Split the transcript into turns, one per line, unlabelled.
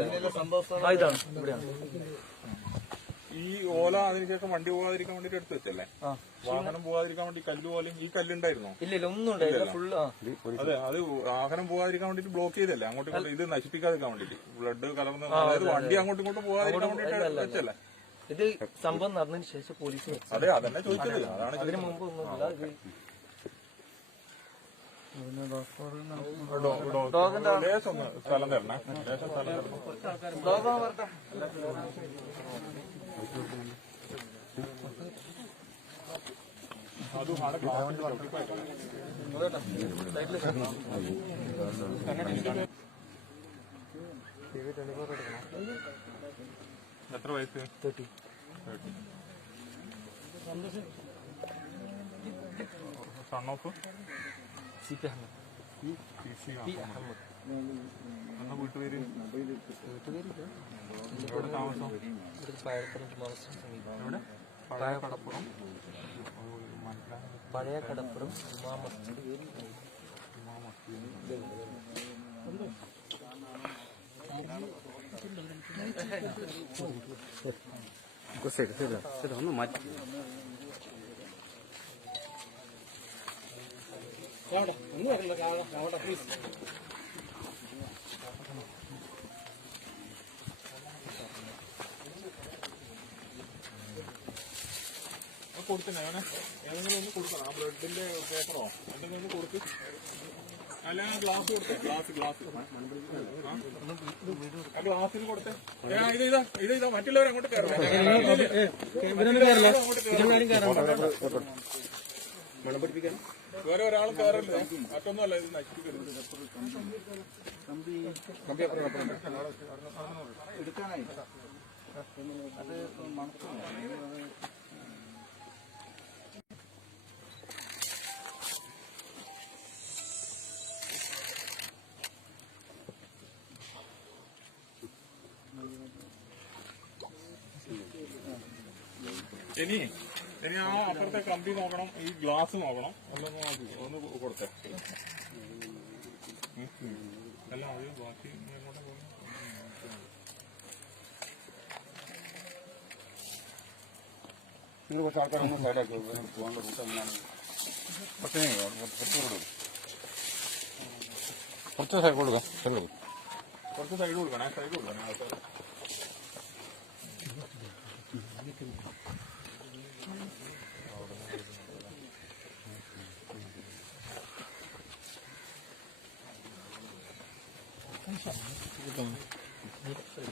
ഇതാണ്. ഇവിടെയാണ്.
ഈ ഓല അതിനുശേഷം വണ്ടി പോകാതിരിക്കാൻ വേണ്ടിട്ട് എടുത്തു വെച്ചല്ലേ?
ആ.
വാഹനം പോകാതിരിക്കാൻ വേണ്ടി കല്ല് പോലെയും ഈ കല്ലുണ്ടായിരുന്നോ?
ഇല്ല ഇല്ല ഒന്നും ഉണ്ടായില്ല. ഫുള്ള്
അതെ അത് വാഹനം പോകാതിരിക്കാൻ വേണ്ടിട്ട് ബ്ലോക്ക് ചെയ്തല്ലേ? അങ്ങോട്ട് ഇങ്ങോട്ട് ഇത് നശിപ്പിക്കാതിരിക്കാൻ വേണ്ടിട്ട് ബ്ലഡ് കലർന്ന് അതായത് വണ്ടി അങ്ങോട്ടും ഇങ്ങോട്ടും പോകാതിരിക്കാൻ വേണ്ടിട്ട് വെച്ചല്ലേ?
ഇത് സംഭവം നടന്നതിന് ശേഷം പോലീസ്.
അതെ അതന്നെ ചോദിച്ചത്. അതാണ്
അതിന് മുമ്പ് ഒന്നുമില്ല. ഡോഗിന്റെ
ലേശം ഒന്ന് സ്ഥലം തരണേ. ലേശം സ്ഥലം തരണം.
ഡോഗോ വരട്ടെ.
അതും ആണ് ഗ്ലാസിന്റെ തട്ടിപ്പായിട്ട്.
അതേട്ടാ സൈഡിൽ
എത്ര വയസ്സ്?
Thirty
son of
C P Ahmed.
P
Ahmed
വീട്ടുപേര്?
വീട്ടുപേരില്ല.
താമസം?
സമീപം.
പഴയ കടപ്പുറം
പഴയ കടപ്പുറം ജുമാ മസ്ജിദ്.
ഒന്ന് മാറ്റി.
കൊടുത്തിനെ അവനെ ഏതെങ്കിലും ഒന്ന് കൊടുക്കണം. ആ ബ്ലഡിന്റെ പേപ്പറോ എന്തെങ്കിലും ഒന്ന് കൊടുക്ക്. അല്ല ഗ്ലാസ് കൊടുത്തേ. ഗ്ലാസ് ഗ്ലാസ് ആ? ഗ്ലാസ്സിന് കൊടുത്തേ. ഏ, ആ, ഇത് ഇതാ ഇത് ഇതാ. മറ്റുള്ളവരെ അങ്ങോട്ട് കയറണം. വേറെ ഒരാളും കയറില്ല മറ്റൊന്നുമല്ല ഇത് നശിപ്പിക്കരുത്. ഇനി ഇനി ആ അപ്പുറത്തെ കമ്പി നോക്കണം ഈ ഗ്ലാസ് നോക്കണം. ഒന്ന് നോക്കി ഒന്ന് കൊടുത്തേ. അല്ല അത് ബാക്കി എങ്ങോട്ടാ പോകുന്നത്?
നിങ്ങൾ കുറച്ച് ആൾക്കാരൊന്നും സൈഡാക്കി പോകേണ്ട റൂട്ട് എങ്ങനെയാണ്? കുറച്ച് കുറച്ച് കൊടുക്കും. കുറച്ച് സൈഡ് കൊടുക്കാം.
കുറച്ച് സൈഡ് കൊടുക്കണേ. സൈഡ് കൊടുക്കണേ. ആൾക്കാർ 이렇게찍어주면은 이.